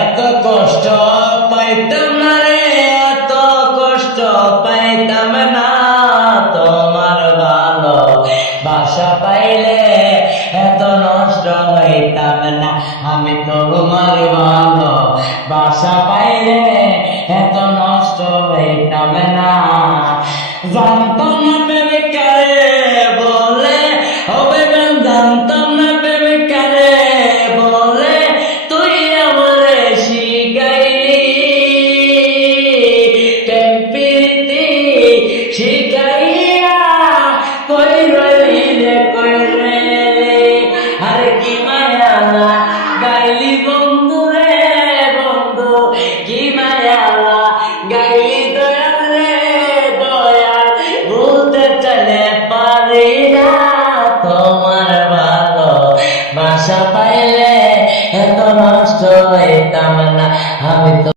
এত কষ্ট পাইতাম না রে, এত কষ্ট পাইতাম না, তোমার ভালো বাসা পাইলে এত নষ্ট হইতাম না। আমি তোমার ভালো বাসা পাইলে এত নষ্ট হইতাম না। জানতাম না প্রেমিকারে বলে হবে গান, জানতাম না প্রেমিকারে বলে তুই আমারে শিখাইলি, প্রেমপ্রীতি শিখাইয়া কই রইলি রে, কই রইলি। আরে কি মায়া গাইলি বন্ধু রে বন্ধু, কি মায়া গাইলি দয়াল রে দয়াল, ভুলতে চলে পারি না। তোমার ভালো বাসা পাইলে এত নষ্ট হইতাম না। আমি তো